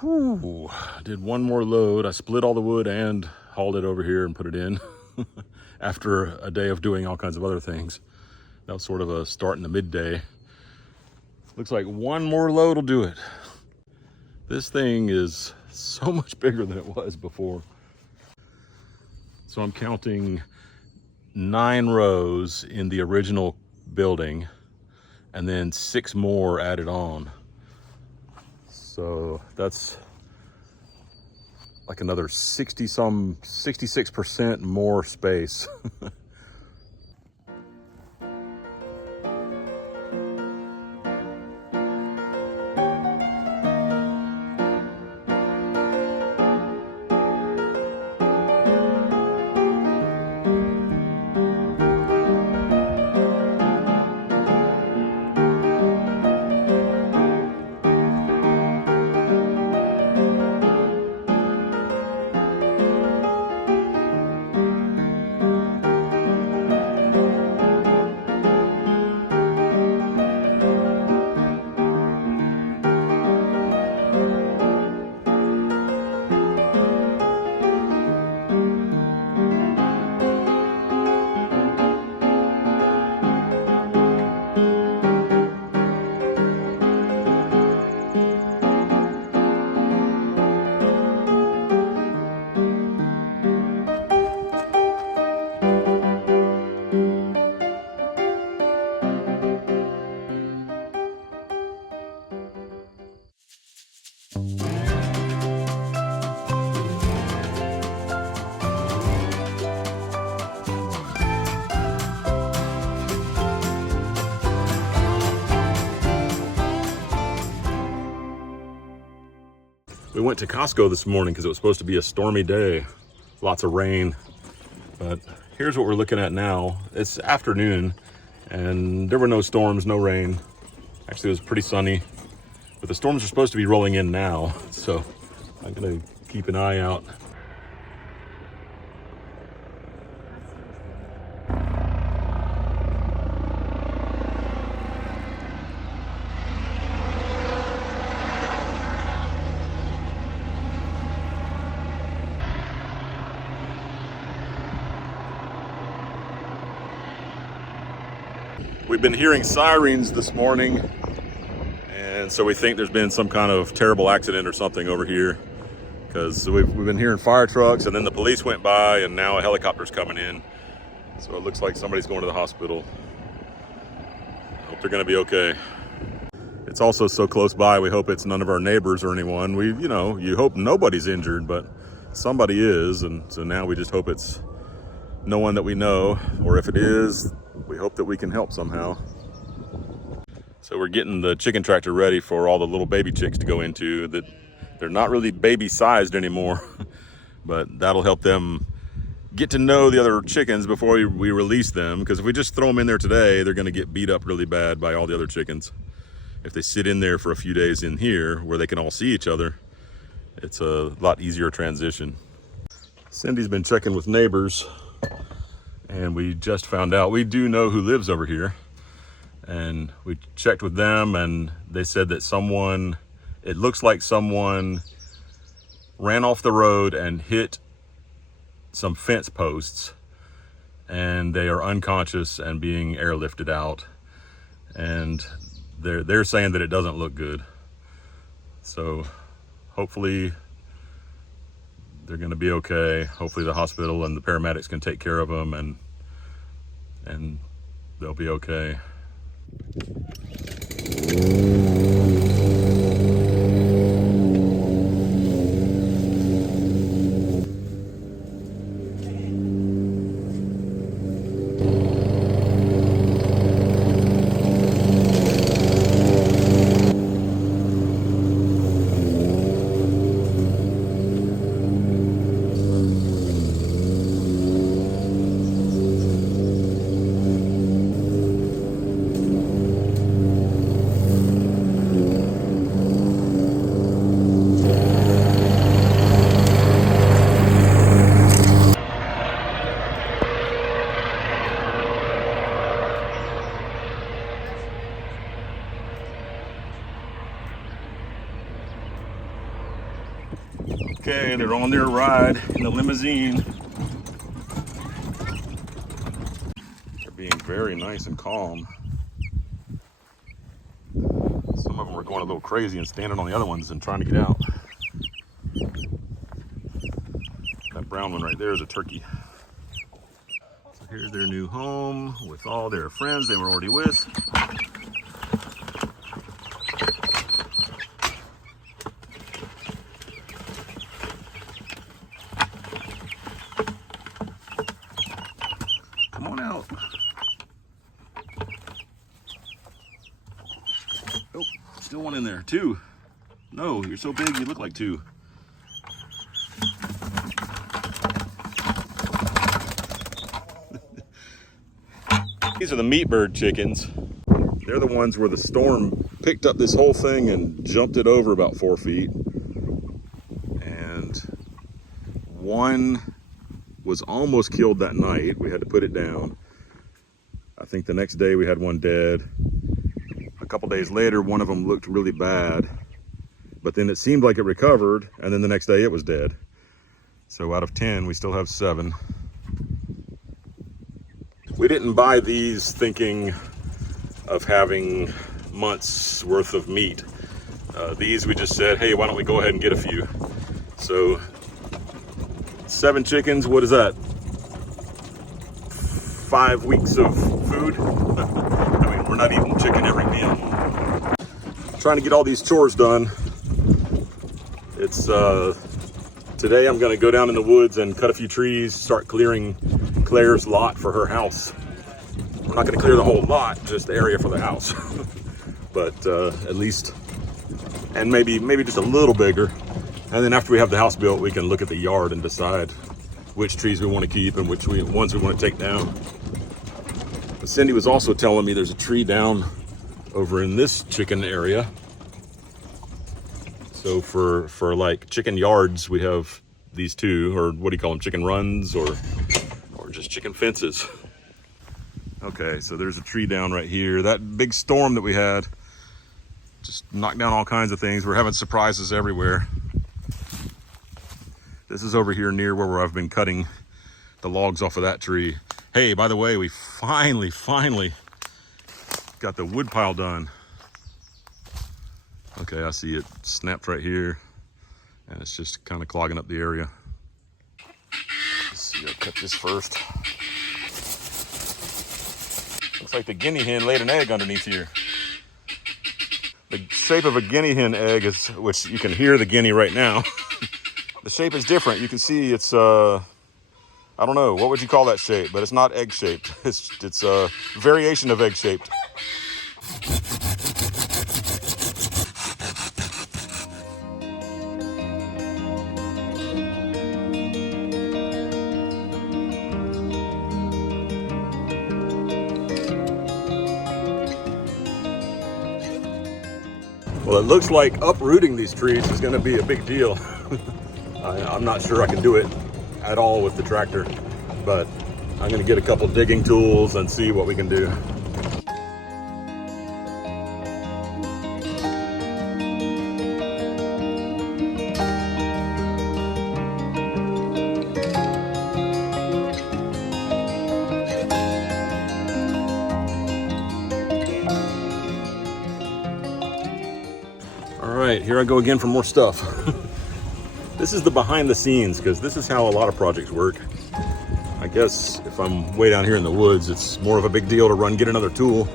Whew, did one more load. I split all the wood and hauled it over here and put it in after a day of doing all kinds of other things. That was sort of a start in the midday. Looks like one more load will do it. This thing is so much bigger than it was before. So I'm counting 9 rows in the original building and then 6 more added on. So that's like another 66% more space. We went to Costco this morning because it was supposed to be a stormy day, lots of rain. But here's what we're looking at now. It's afternoon and there were no storms, no rain. Actually, it was pretty sunny, but the storms are supposed to be rolling in now. So I'm gonna keep an eye out. We've been hearing sirens this morning, and so we think there's been some kind of terrible accident or something over here, because we've been hearing fire trucks, and then the police went by, and now a helicopter's coming in. So it looks like somebody's going to the hospital. I hope they're going to be okay. It's also so close by, we hope it's none of our neighbors or anyone. You hope nobody's injured, but somebody is, and so now we just hope it's no one that we know, or if it is, we hope that we can help somehow. So we're getting the chicken tractor ready for all the little baby chicks to go into. That they're not really baby sized anymore, but that'll help them get to know the other chickens before we release them. Because if we just throw them in there today, they're gonna get beat up really bad by all the other chickens. If they sit in there for a few days in here where they can all see each other, it's a lot easier transition. Cindy's been checking with neighbors, and we just found out we do know who lives over here, and we checked with them, and they said that it looks like someone ran off the road and hit some fence posts, and they are unconscious and being airlifted out, and they're saying that it doesn't look good. So hopefully they're going to be okay. Hopefully the hospital and the paramedics can take care of them, and they'll be okay. Okay, they're on their ride in the limousine. They're being very nice and calm. Some of them are going a little crazy and standing on the other ones and trying to get out. That brown one right there is a turkey. So here's their new home with all their friends they were already with. Come on out. Oh, still one in there. Two. No, you're so big you look like two. These are the meat bird chickens. They're the ones where the storm picked up this whole thing and jumped it over about 4 feet. And one was almost killed that night. We had to put it down. I think the next day we had one dead. A couple days later, one of them looked really bad, but then it seemed like it recovered, and then the next day it was dead. So out of 10, we still have 7. We didn't buy these thinking of having months worth of meat. These we just said, hey, why don't we go ahead and get a few? So 7 chickens, what is that? 5 weeks of food? I mean, we're not eating chicken every meal. Trying to get all these chores done. It's today I'm gonna go down in the woods and cut a few trees, start clearing Claire's lot for her house. We're not gonna clear the whole lot, just the area for the house. But at least, and maybe just a little bigger. And then after we have the house built, we can look at the yard and decide which trees we want to keep and which ones we want to take down. But Cindy was also telling me there's a tree down over in this chicken area. So for like chicken yards, we have these two, or what do you call them, chicken runs, or just chicken fences. Okay, so there's a tree down right here. That big storm that we had just knocked down all kinds of things. We're having surprises everywhere. This is over here near where I've been cutting the logs off of that tree. Hey, by the way, we finally got the wood pile done. Okay, I see it snapped right here, and it's just kind of clogging up the area. Let's see, I'll cut this first. Looks like the guinea hen laid an egg underneath here. The shape of a guinea hen egg is, which you can hear the guinea right now. The shape is different. You can see it's, I don't know, what would you call that shape? But it's not egg shaped. It's a variation of egg shaped. Well, it looks like uprooting these trees is going to be a big deal. I'm not sure I can do it at all with the tractor, but I'm going to get a couple digging tools and see what we can do. All right, here I go again for more stuff. This is the behind the scenes, because this is how a lot of projects work. I guess if I'm way down here in the woods, it's more of a big deal to get another tool.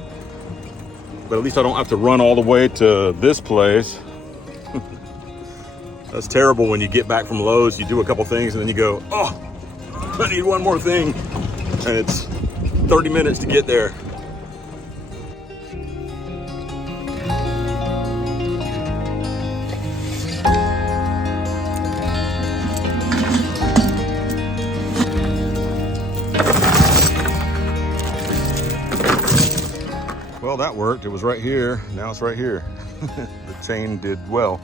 But at least I don't have to run all the way to this place. That's terrible when you get back from Lowe's, you do a couple things, and then you go, oh, I need one more thing. And it's 30 minutes to get there. Well, that worked. It was right here. Now it's right here. The chain did well.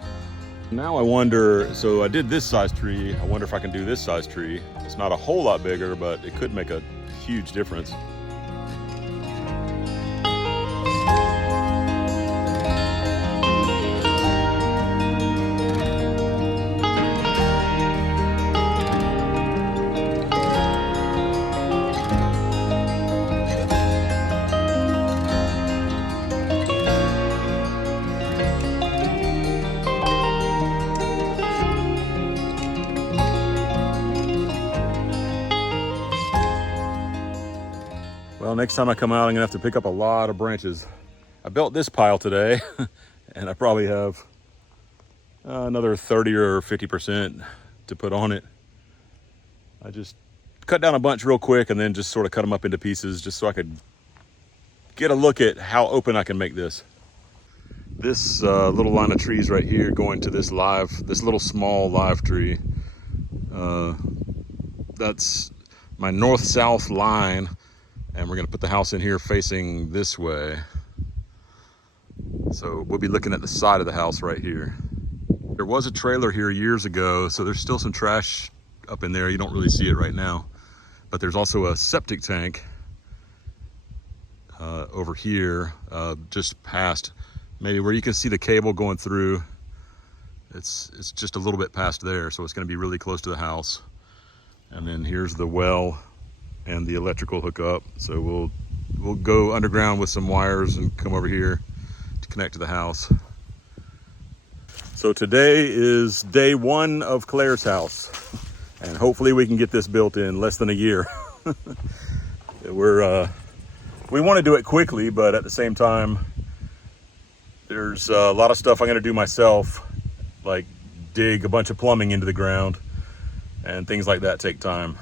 Now I wonder, so I did this size tree. I wonder if I can do this size tree. It's not a whole lot bigger, but it could make a huge difference. next time I come out, I'm gonna have to pick up a lot of branches. I built this pile today, and I probably have another 30 or 50% to put on it. I just cut down a bunch real quick and then just sort of cut them up into pieces just so I could get a look at how open I can make this. This little line of trees right here going to this little small live tree. That's my north-south line, and we're gonna put the house in here facing this way. So we'll be looking at the side of the house right here. There was a trailer here years ago, so there's still some trash up in there. You don't really see it right now, but there's also a septic tank over here, just past, maybe where you can see the cable going through. It's just a little bit past there, so it's going to be really close to the house. And then here's the well and the electrical hookup. So we'll go underground with some wires and come over here to connect to the house. So today is day one of Claire's house, and hopefully we can get this built in less than a year. We want to do it quickly, but at the same time, there's a lot of stuff I'm going to do myself, like dig a bunch of plumbing into the ground, and things like that take time.